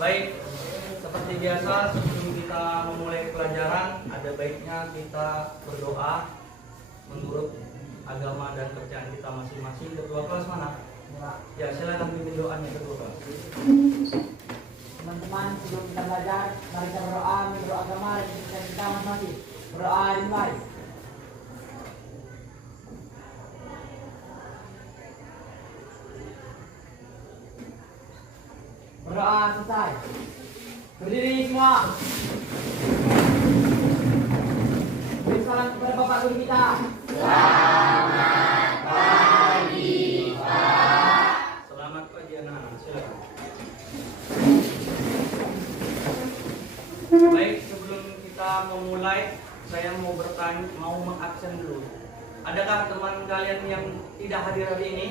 Baik, seperti biasa sebelum kita memulai pelajaran, ada baiknya kita berdoa menurut agama dan kerjaan kita masing-masing. Ketua kelas mana? Ya, silakan pimpin doanya ketua kelas. Teman-teman, sebelum kita belajar, mari kita berdoa menurut agama dan kerjaan kita masing-masing. Berdoa dimulai. Berdoa selesai. Berdiri semua. Beri salam kepada Bapak Guru kita. Selamat pagi, Pak. Selamat pagi anak-anak, silakan. Baik, sebelum kita memulai, saya mau mengabsen dulu. Adakah teman kalian yang tidak hadir hari ini?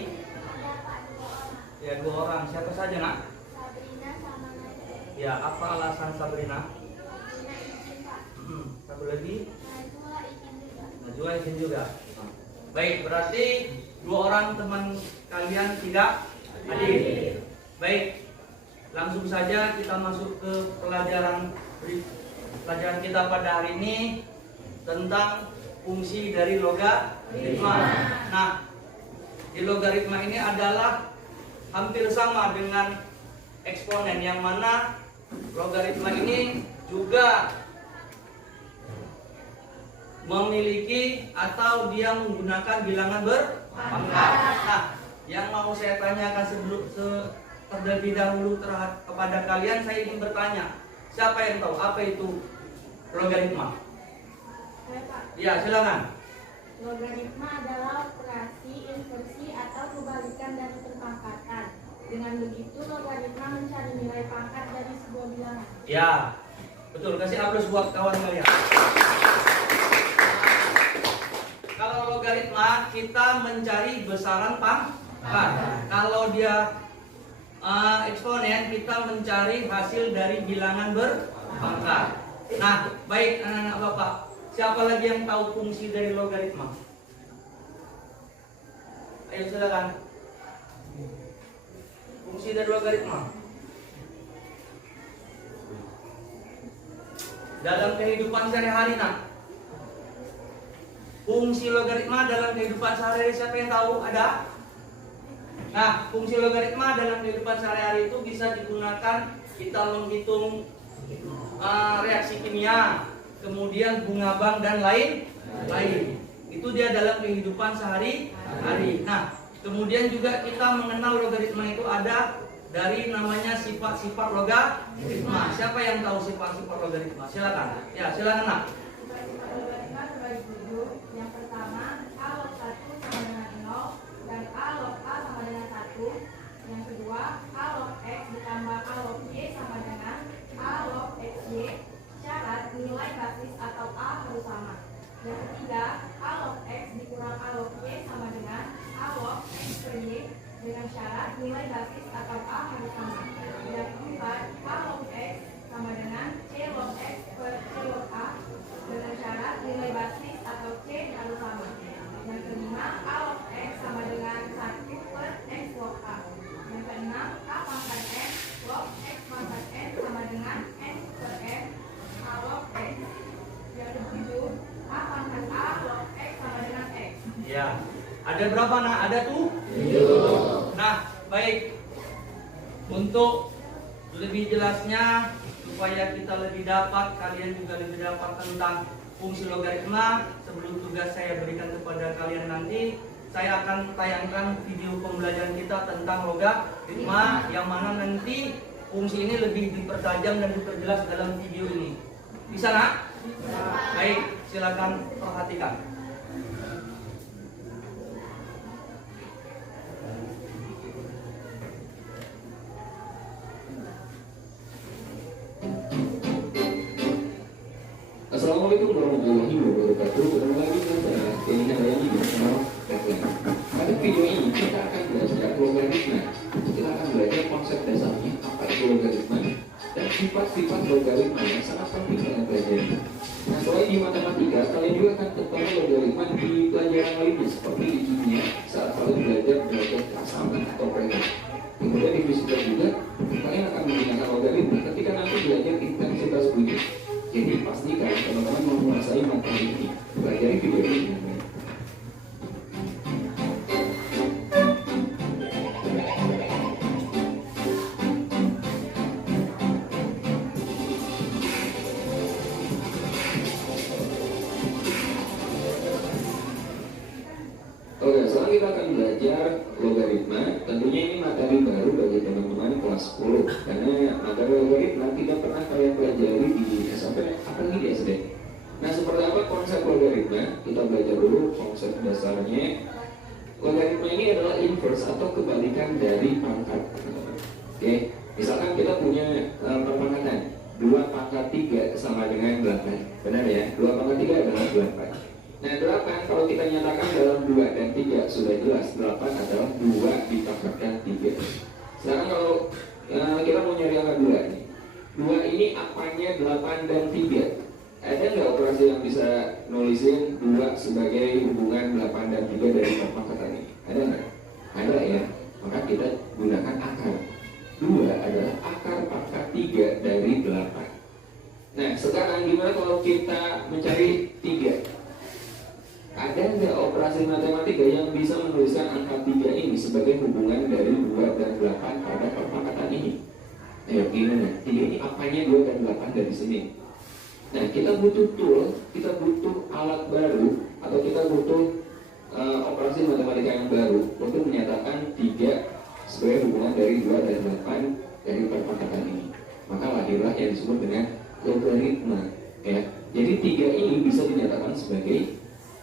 Ya, 2 orang. Siapa saja, Nak? Sabrina sama Najwa. Ya, apa alasan Sabrina? Sabrina izin, Pak. Satu lagi? Najwa izin juga. Najwa izin juga. Baik, berarti 2 orang teman kalian tidak hadir. Baik, langsung saja kita masuk ke pelajaran kita pada hari ini tentang fungsi dari logaritma. Nah, di logaritma ini adalah hampir sama dengan eksponen, yang mana logaritma ini juga memiliki atau dia menggunakan bilangan berpangkat. Nah, yang mau saya tanyakan terlebih dahulu kepada kalian, saya ingin bertanya, siapa yang tahu apa itu logaritma? Saya, Pak. Ya, silakan. Logaritma adalah operasi inversi atau kebalikan dari perpangkatan. Dengan begitu, logaritma mencari nilai pangkat dari sebuah bilangan. Ya, betul. Kasih aplaus buat kawan kalian. Kalau logaritma, kita mencari besaran pangkat. Kalau dia eksponen, kita mencari hasil dari bilangan berpangkat. Nah, baik anak-anak Bapak, siapa lagi yang tahu fungsi dari logaritma? Ayo silakan. Fungsi dari logaritma dalam kehidupan sehari-hari, Nak. Fungsi logaritma dalam kehidupan sehari-hari, siapa yang tahu? Ada? Nah, fungsi logaritma dalam kehidupan sehari-hari itu bisa digunakan kita menghitung reaksi kimia, kemudian bunga bank dan lain-lain. Itu dia dalam kehidupan sehari-hari. Nah, kemudian juga kita mengenal logaritma itu ada dari namanya sifat-sifat logaritma. Siapa yang tahu sifat-sifat logaritma? Silakan. Ya, silakan, Nak. Sifat-sifat logaritma terbagi 7. Yang pertama, a log 1 sama dengan 0 dan a log a sama dengan 1. Yang kedua, a log x ditambah a log y sama dengan a log xy. Syarat nilai basis atau a harus sama. Yang ketiga, a log x dikurang a log y sama dengan a log x per y dengan syarat nilai basis atau a harus sama. Yang keempat, a log x sama dengan c log x per c log a dengan syarat nilai basis atau c harus sama. Yang kelima, a log x sama dengan 1 per x log a. Yang keenam, a pangkat n log x pangkat n sama dengan n per n a log x. Yang ketujuh, a pangkat a log x sama dengan x. Ya. Ada berapa, Nak? Ada tuh? 7. Nah, baik. Untuk lebih jelasnya, supaya kita lebih dapat, kalian juga lebih dapat tentang fungsi logaritma, sebelum tugas saya berikan kepada kalian nanti, saya akan tayangkan video pembelajaran kita tentang logaritma, yang mana nanti fungsi ini lebih dipertajam dan diperjelas dalam video ini. Bisa, Nak? Baik, silakan perhatikan. Assalamualaikum warahmatullahi wabarakatuh. Ketemu lagi dengan saya, Kenny Haryani bersama Kevin. Pada video ini kita akan belajar logaritma. Kita akan belajar konsep dasarnya, apa itu logaritma, dan sifat-sifat logaritma yang sangat penting dalam pelajari. Nah, selain di matematika, kalian juga akan ketemu logaritma di pelajaran lainnya seperti di kimia saat kalian belajar kesamaan atau premen. Kemudian di fisika juga kalian akan menggunakan logaritma sekarang kita akan belajar logaritma. Tentunya ini materi baru bagi teman-teman kelas 10, karena materi logaritma tidak pernah kalian pelajari di SMP, apalagi di SD. Nah, seperti apa konsep logaritma? Kita belajar dulu konsep dasarnya. Logaritma ini adalah inverse atau kebalikan dari pangkat. Oke, misalkan kita punya perpangkatan 2 pangkat 3 sama dengan 8. Benar ya? 2 pangkat 3 adalah 8. Nah, 8 kalau kita nyatakan dalam 2 dan 3 sudah jelas 8 adalah 2 dipangkatkan 3. Sekarang kalau kita mau nyari angka 2 nih. 2 ini apanya 8 dan 3? Ada nggak operasi yang bisa nulisin 2 sebagai hubungan 8 dan 3 dari perpangkatan ini? Ada nggak? Ada ya. Maka kita gunakan akar. 2 adalah akar pangkat 3 dari 8. Nah, sekarang gimana kalau kita mencari 3? Ada nggak operasi matematika yang bisa menuliskan angka 3 ini sebagai hubungan dari 2 dan 8 pada perpangkatan ini? Ayo gimana? 3 ini apanya 2 dan 8 dari sini? Nah, kita butuh tool, kita butuh alat baru, atau kita butuh operasi matematika yang baru untuk menyatakan 3 sebagai hubungan dari 2 dan 8 dari perpangkatan ini. Maka lahirlah yang disebut dengan logaritma. Ya. Jadi 3 ini bisa dinyatakan sebagai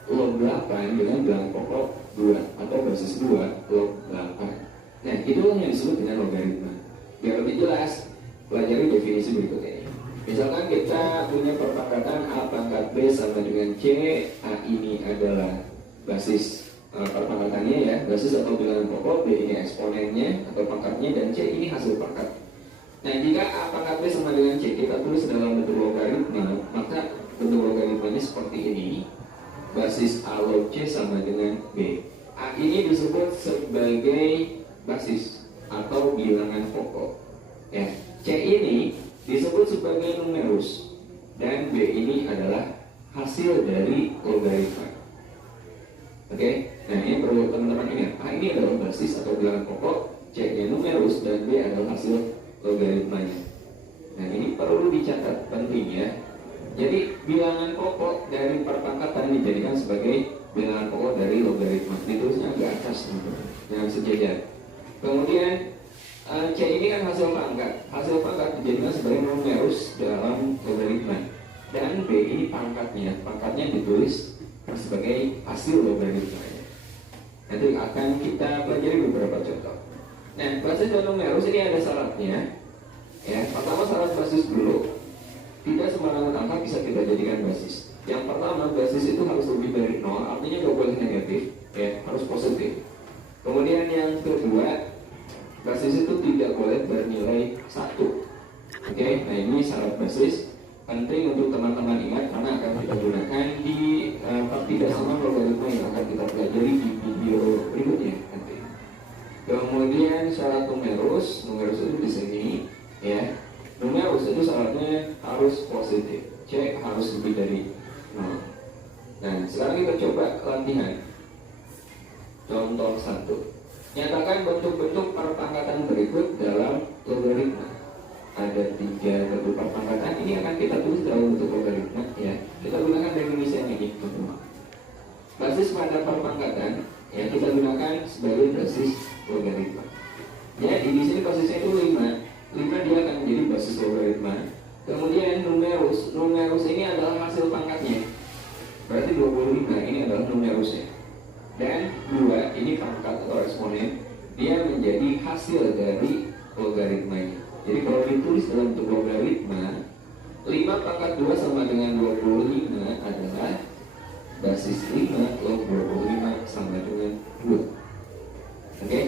log 8 dengan bilangan pokok 2 atau basis 2 log 8. Nah, itulah yang disebut dengan logaritma. Biar lebih jelas, pelajari definisi berikut ini. Misalkan kita punya perpangkatan A pangkat B sama dengan C. A ini adalah basis perpangkatannya ya, basis atau bilangan pokok, B ini eksponennya atau pangkatnya, dan C ini hasil pangkat. Nah, jika A pangkat B sama dengan C kita tulis dalam bentuk logaritma, maka bentuk logaritmanya seperti ini. Basis A log C sama dengan B. A ini disebut sebagai basis atau bilangan pokok. Ya. C ini disebut sebagai numerus, dan B ini adalah hasil dari logaritma. Oke, nah ini perlu teman-teman ingat. A ini adalah basis atau bilangan pokok, C-nya numerus, dan B adalah hasil logaritmanya. Nah ini perlu dicatat, penting ya. Jadi bilangan pokok dari perpangkatan dijadikan sebagai bilangan pokok dari logaritma. Ditulisnya agak atas, jangan sejajar. Kemudian C ini kan hasil pangkat. Hasil pangkat dijadikan sebagai numerus dalam logaritma. Dan B ini pangkatnya. Pangkatnya ditulis sebagai hasil logaritma. Nanti akan kita pelajari beberapa contoh. Nah, basis dan numerus ini ada syaratnya. Ya, pertama syarat basis dulu. Tidak sembarangan angka bisa kita jadikan basis. Yang pertama, basis itu harus lebih dari 0, artinya nggak boleh negatif, ya, harus positif. Kemudian yang kedua, basis itu tidak boleh bernilai 1. Oke, nah ini syarat basis. Penting untuk teman-teman ingat karena akan kita gunakan di tidak sama logaritma yang akan kita pelajari di video berikutnya nanti. Kemudian syarat numerus itu di sini, ya. Numerus itu syaratnya harus positif, C harus lebih dari 0. Nah, sekarang kita coba latihan. Contoh 1. Nyatakan bentuk-bentuk perpangkatan berikut dalam logaritma. Ada 3 bentuk perpangkatan, ini akan kita tulis dalam bentuk logaritma ya. Kita gunakan definisi yang ini. Basis pada perpangkatan ya kita gunakan sebagai basis logaritma. Jadi di sini basisnya itu 5 dia akan menjadi basis logaritma. Kemudian numerus ini adalah hasil pangkatnya. Berarti 25 ini adalah numerusnya. Dan 2 ini pangkat atau eksponen, dia menjadi hasil dari logaritmanya. Jadi kalau ditulis dalam bentuk logaritma, 5 pangkat 2 sama dengan 25 adalah basis 5 log 25 sama dengan 2. Oke?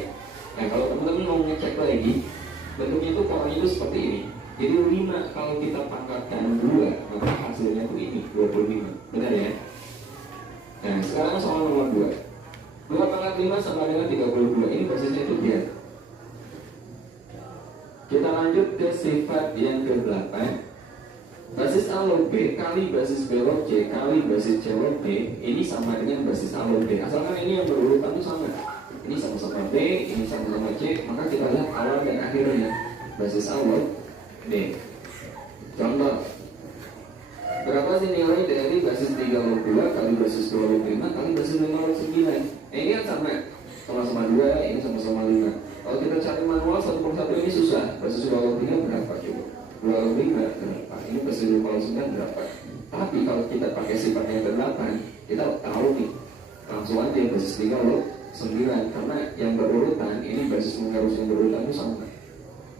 Nah kalau teman-teman mau ngecek lagi, bentuknya itu polanya itu seperti ini. Jadi 5 kalau kita pangkatkan 2, maka hasilnya itu ini 25. Benar ya? Nah sekarang soal nomor 2. 2 pangkat 5 sama dengan 32. Ini basisnya itu dia. Kita lanjut ke sifat yang ke-8. Basis A log B kali basis B log C kali basis C log B ini sama dengan basis A log B. Asalkan ini yang berurutan itu sama. Ini sama-sama B, ini sama-sama C, maka kita lihat awal dan akhirnya. Basis A log B. Contoh, berapa sih nilai dari basis 3 log 2 kali basis 2 log 5 kali basis 5 log 9? Ini kan sama. 2, ini sama-sama 5. Kalau kita cari manual 1/1 ini susah. Basis 2 kalau 3 berapa coba? 2 kalau 5 berapa? Ini basis 2 kalau 9 berapa? Tapi kalau kita pakai sifat yang ke-8, kita tahu nih, langsung aja basis 3 kalau 9. Karena yang berurutan, ini basis mengarus yang berurutan itu sama.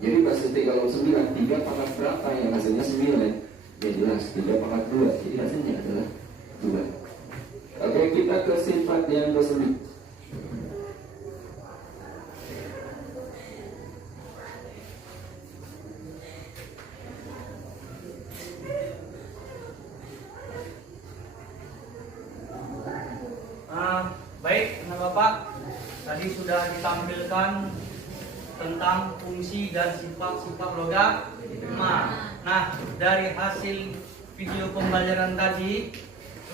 Jadi basis 3 kalau 9, 3 pangkat berapa yang hasilnya 9? Ya jelas, 3 pangkat 2. Jadi hasilnya adalah 2. Oke, kita ke sifat yang ke-9. Baik, nah Bapak, tadi sudah ditampilkan tentang fungsi dan sifat-sifat logaritma. Nah, dari hasil video pembelajaran tadi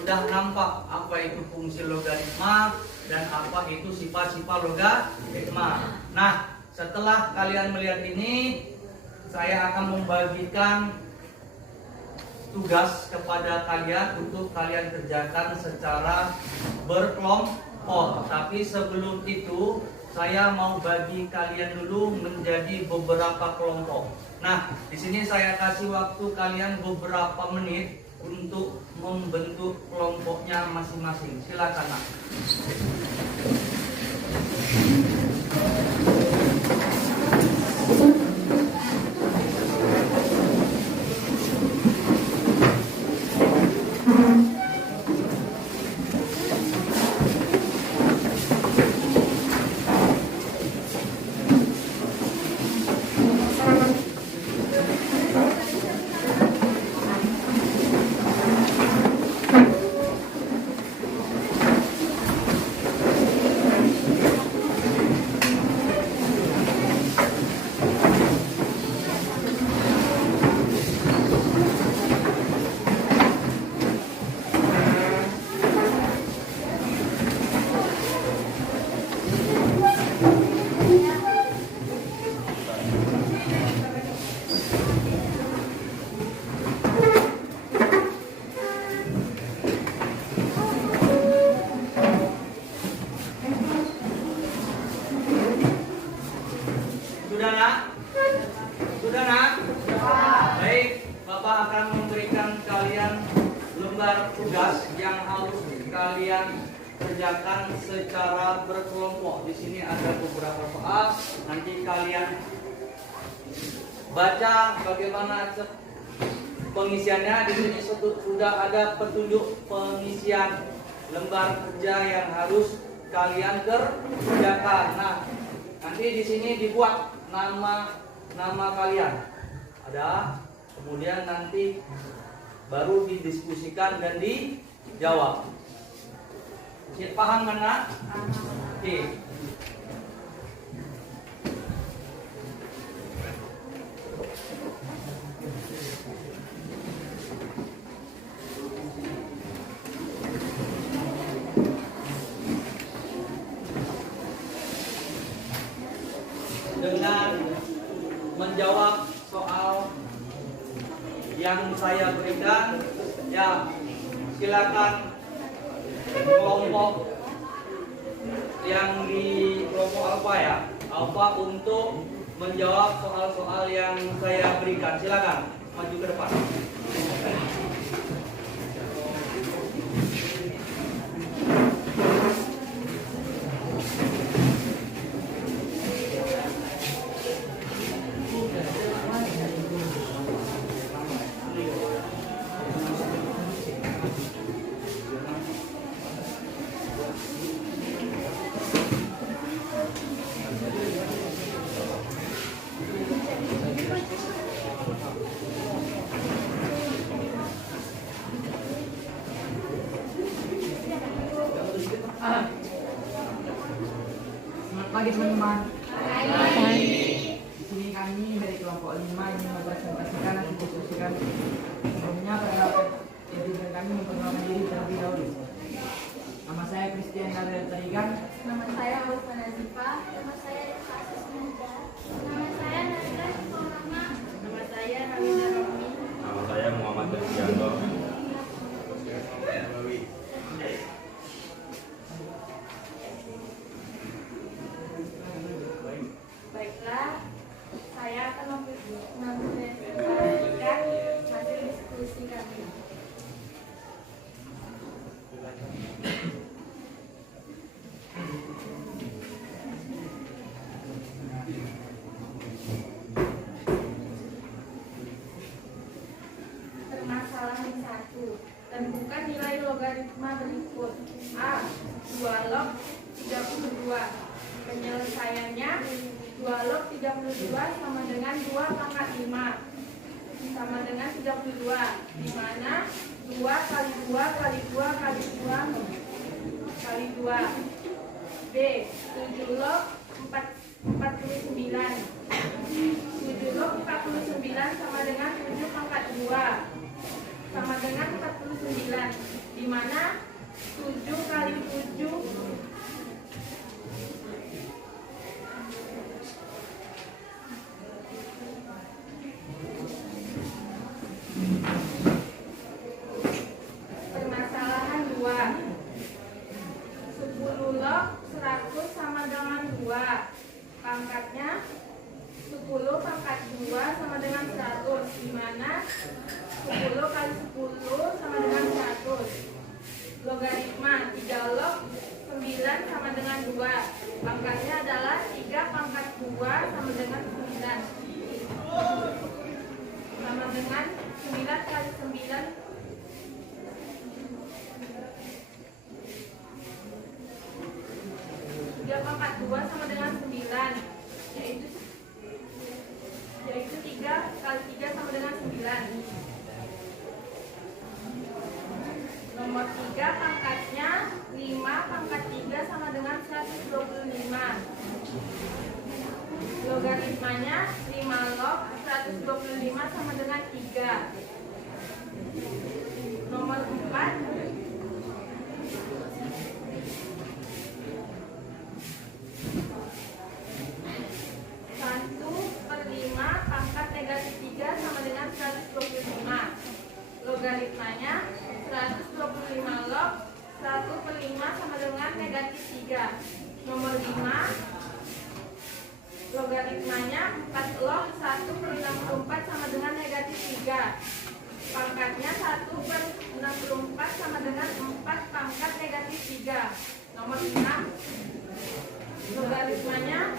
sudah nampak apa itu fungsi logaritma dan apa itu sifat-sifat logaritma. Nah, setelah kalian melihat ini, saya akan membagikan tugas kepada kalian untuk kalian kerjakan secara berkelompok. Tapi sebelum itu saya mau bagi kalian dulu menjadi beberapa kelompok. Nah, di sini saya kasih waktu kalian beberapa menit untuk membentuk kelompoknya masing-masing. Silakan, Nak. Tugas yang harus kalian kerjakan secara berkelompok. Di sini ada beberapa soal. Nanti kalian baca bagaimana pengisiannya. Di sini sudah ada petunjuk pengisian lembar kerja yang harus kalian kerjakan. Nah, nanti di sini dibuat nama kalian. Ada. Kemudian nanti baru didiskusikan dan dijawab. Paham kan, Nak? Oke. Dengan menjawab soal yang saya berikan, ya silakan kelompok yang di kelompok alfa ya, alfa untuk menjawab soal-soal yang saya berikan. Silakan maju ke depan. Selamat pagi teman-teman. Di sini kami dari kelompok 5 ingin mempresentasikan dan mendiskusikan. Sebelumnya pada editor kami memperkenalkan diri terlebih dahulu. Nama saya Christian Gabriel Terigan. Nama saya Alfa Nazifa. Nama saya Kasus Muda. Nama saya Nanda Sukorama. Nama saya Rawina Romi. Nama saya Muhammad Kristianto. Tentukan nilai logaritma berikut. A. 2 log 32. Penyelesaiannya 2 log 32 sama dengan 2 pangkat 5 sama dengan 32, di mana 2 kali 2 kali 2 kali 2 kali 2. B. 7 log 49. 7 log 49 sama dengan 7 pangkat 2 sama dengan 49, di mana 7 kali 7 permasalahan 2. 10 log 100 sama dengan 2. Pangkatnya 10 pangkat 2 sama dengan 100, di mana 10 kali 10 sama dengan 100. Logaritma 3 log 9 sama dengan 2. Pangkatnya adalah 3 pangkat 2 sama dengan 9. Sama dengan 9 kali 9. 3 pangkat 2 sama dengan 9, yaitu 3 kali 3 sama dengan 9. Nomor 3 pangkatnya 5 pangkat 3 sama dengan 125. Logaritmanya 5 log 125 sama dengan 3. Nomor 4 1/5 pangkat negatif 3 sama dengan 125. Logaritmanya 125 log 1/5 sama dengan negatif 3. Nomor 5 logaritmanya 4 log 1/64 sama dengan negatif 3. Pangkatnya 1/64 sama dengan 4 pangkat negatif 3. Nomor 6 logaritmanya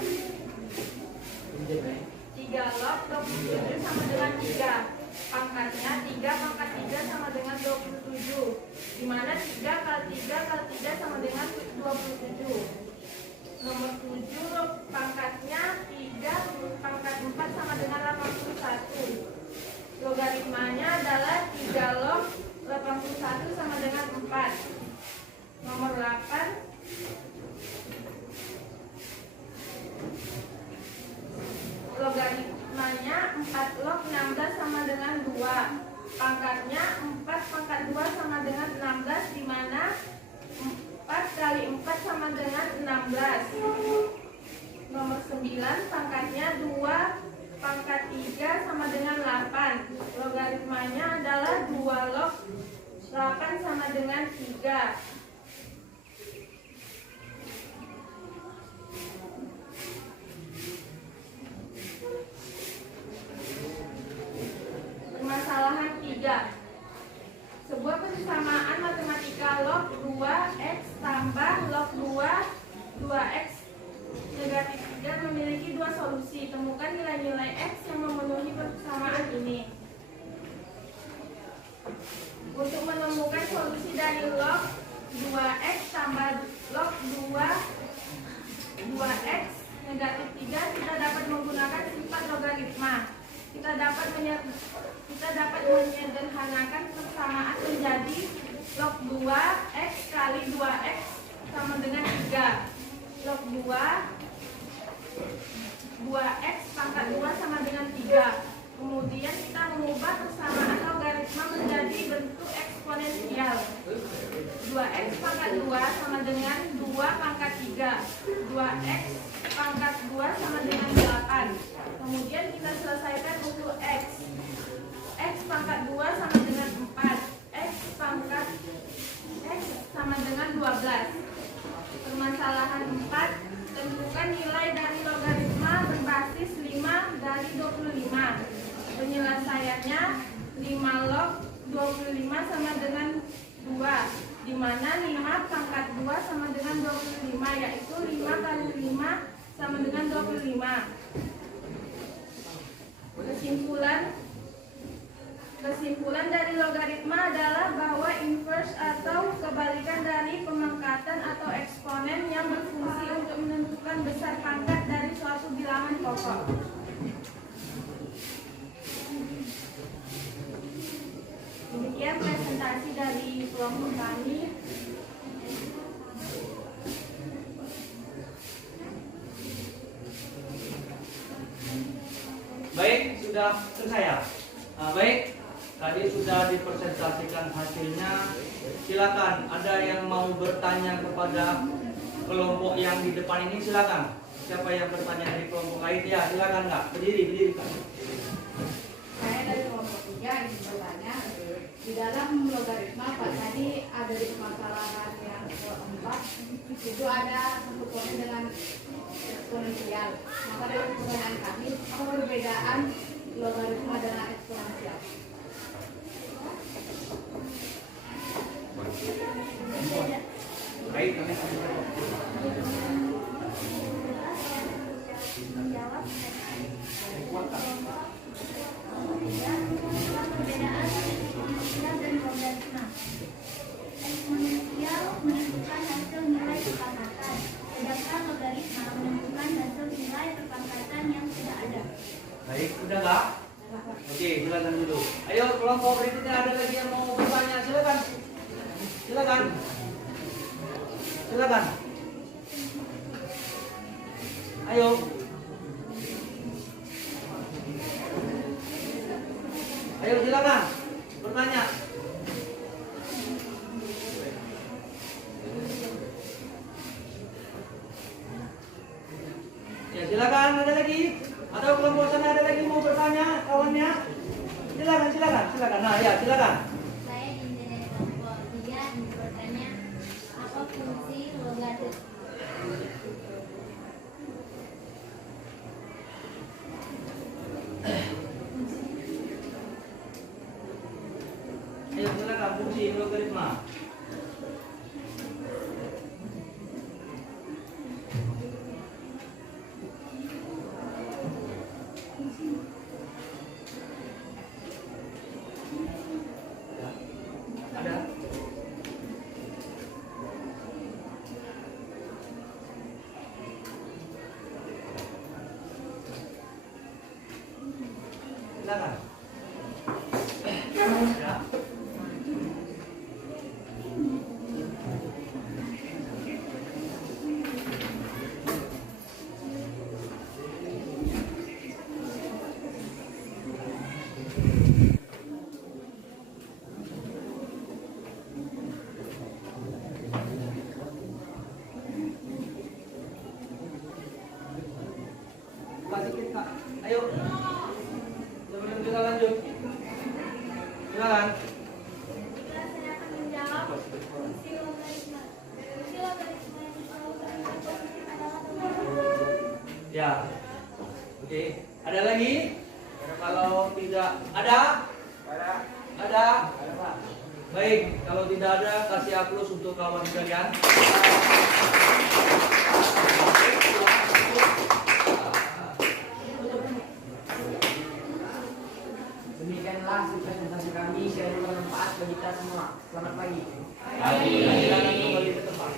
3 log 27 sama dengan 3. Pangkatnya 3 pangkat 3 sama dengan 27, di mana 3 kali 3 kali 3 sama dengan 27. Nomor 7 pangkatnya 3 pangkat 4 sama dengan 81. Logaritmanya adalah 3 log 81 sama dengan 4. Nomor 8 logaritmanya 4 log 16 sama dengan 2. Pangkatnya 4 pangkat 2 sama dengan 16, di mana 4 kali 4 sama dengan 16. Nomor 9 pangkatnya 2 pangkat 3 sama dengan 8. Logaritmanya adalah 2 log 8 sama dengan 3. Permasalahan 3. Sebuah persamaan matematika log 2x tambah log 2x negatif 3 memiliki dua solusi. Temukan nilai-nilai x yang memenuhi persamaan ini. Untuk menemukan solusi dari log 2x tambah log 2x negatif 3, kita dapat menggunakan sifat logaritma. Kita dapat menyederhanakan persamaan menjadi log 2x kali 2x sama dengan 3. Log 2x pangkat 2 sama dengan 3. Kemudian kita mengubah persamaan logaritma menjadi bentuk eksponensial. 2x pangkat 2 sama dengan 2 pangkat 3. 2x pangkat 2 sama dengan 8. Kemudian kita selesaikan untuk x. X pangkat 2 sama dengan 4. X pangkat x sama dengan 12. Permasalahan 4. Tentukan nilai dari logaritma berbasis 5 dari 25. Penyelesaiannya 5 log 25 sama dengan 2, di mana 5 pangkat 2 sama dengan 25, yaitu 5 kali 5 sama dengan 25. Kesimpulan, Kesimpulan dari logaritma adalah bahwa inverse atau kebalikan dari pemangkatan atau eksponen yang berfungsi untuk menentukan besar pangkat dari suatu bilangan pokok. Demikian presentasi dari kelompok kami. Baik, sudah selesai ya? Nah, baik, tadi sudah dipresentasikan hasilnya. Silakan, ada yang mau bertanya kepada kelompok yang di depan ini, silakan. Siapa yang bertanya dari kelompok lain? Ya, silakan Kak. Berdiri Kak. Saya dari kelompok 3 ingin bertanya, di dalam logaritma Pak tadi ada di permasalahan yang keempat itu ada komponen dengan eksponensial. Maka dari pertanyaan kami, apa perbedaan logaritma dengan eksponensial? Baik, Eksponensial menentukan hasil nilai perpangkatan, sedangkan logaritma menentukan hasil nilai perpangkatan yang sudah ada. Baik, sudah Kak? Oke, silakan dulu. Ayo kelompok berikutnya, ada lagi yang mau bertanya, silakan. Silakan. Silakan. Ayo. Ayo silakan bertanya. Ya silakan, ada lagi? Atau kelompok sana ada lagi mau bertanya kawannya? Silakan. Nah ya silakan. Saya dari kelompok 3 ingin bertanya, apa fungsi logaritma? Ayo silakan fungsi logaritma. Ada? Silakan. Ya. Kasih kita. Ayo. Sebelum kita lanjut. Silakan. Saya akan menjawab fungsi logaritma. Fungsi logaritma yang positif adalah Ya. Oke. Ada lagi? Kalau tidak ada? Ada. Baik, kalau tidak ada kasih aplaus untuk kawan kalian. Demikianlah hasil presentasi kami, semoga bermanfaat bagi kita semua. Selamat pagi. Silakan kembali ke tempat.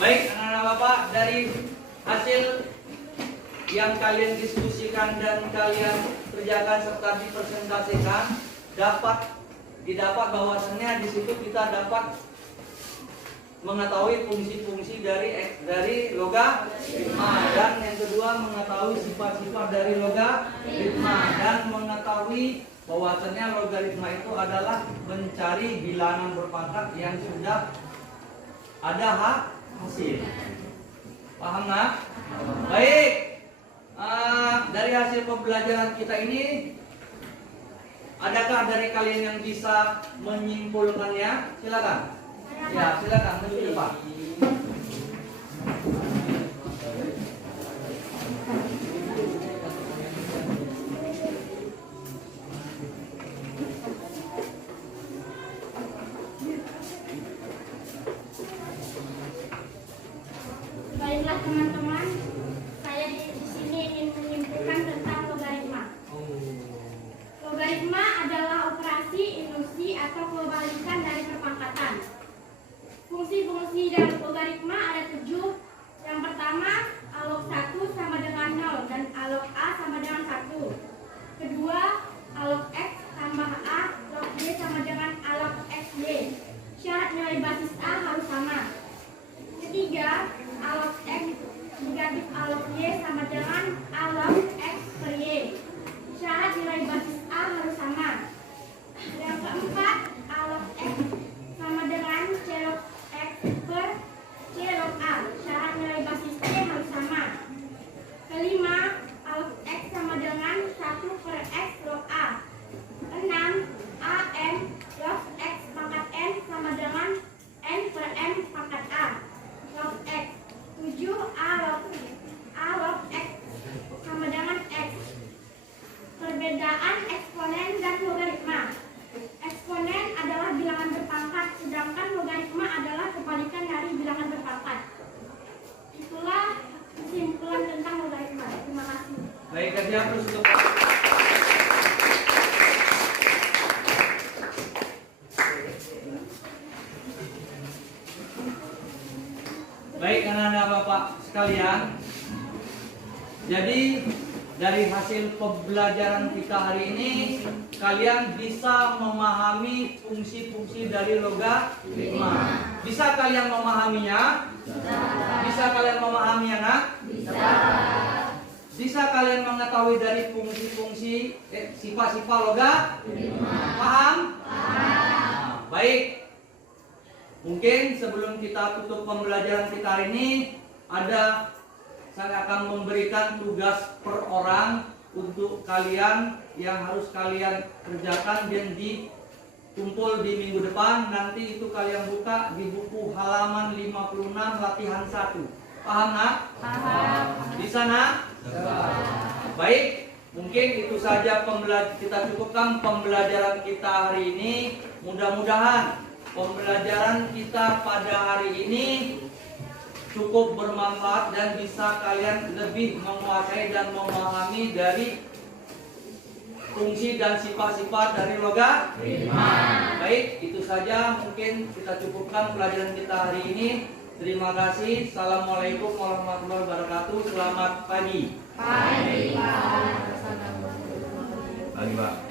Baik, anak-anak Bapak, dari hasil yang kalian diskusikan dan kalian kerjakan serta dipresentasikan didapat bahwasannya di situ kita dapat mengetahui fungsi-fungsi dari logaritma, dan yang kedua mengetahui sifat-sifat dari logaritma, dan mengetahui bahwasannya logaritma itu adalah mencari bilangan berpangkat yang sudah ada hasil. Paham nggak? Baik. Dari hasil pembelajaran kita ini, adakah dari kalian yang bisa menyimpulkannya? Silakan. Ya, silakan maju ke depan. Baiklah teman-teman, saya di sini ingin menyimpulkan tentang logaritma. Logaritma adalah operasi induksi atau kebalikan dari perpangkatan. Fungsi-fungsi dalam logaritma ada 7. Yang pertama, alog 1 sama dengan 0 dan alog A sama dengan 1. Kedua, alog X tambah A, log Y sama dengan alog XY. Syarat nilai basis A harus sama. Ketiga, alog X negatif alog Y sama dengan alog X per Y. Syarat nilai basis A harus sama. Yang keempat, alog X sama dengan C log X per C log A. Syarat nilai basis C harus sama. Kelima, alog X sama dengan 1 per X log A. 6, AN log X pangkat N sama dengan N per M pangkat A log X. 7, A log X sama dengan X. Perbedaan eksponen dan logaritma. Eksponen adalah bilangan berpangkat, sedangkan logaritma adalah kebalikan dari bilangan berpangkat. Itulah kesimpulan tentang logaritma. Terima kasih. Baik, siap terus untuk baik, anak-anak Bapak sekalian. Jadi dari hasil pembelajaran kita hari ini, kalian bisa memahami fungsi-fungsi dari logaritma. Bisa kalian memahaminya? Bisa kalian memahami anak? Bisa kalian mengetahui dari fungsi-fungsi sifat-sifat logaritma? Paham? Nah, baik. Mungkin sebelum kita tutup pembelajaran kita hari ini, saya akan memberikan tugas per orang untuk kalian yang harus kalian kerjakan dan dikumpul di minggu depan. Nanti itu kalian buka di buku halaman 56 latihan 1. Paham nak? Paham. Di sana? Baik, mungkin itu saja kita cukupkan pembelajaran kita hari ini. Mudah-mudahan pembelajaran kita pada hari ini cukup bermanfaat dan bisa kalian lebih menguasai dan memahami dari fungsi dan sifat-sifat dari logaritma. Baik, itu saja mungkin kita cukupkan pelajaran kita hari ini. Terima kasih. Assalamualaikum warahmatullahi wabarakatuh. Selamat pagi. Pagi, Pak. Pagi, Pak.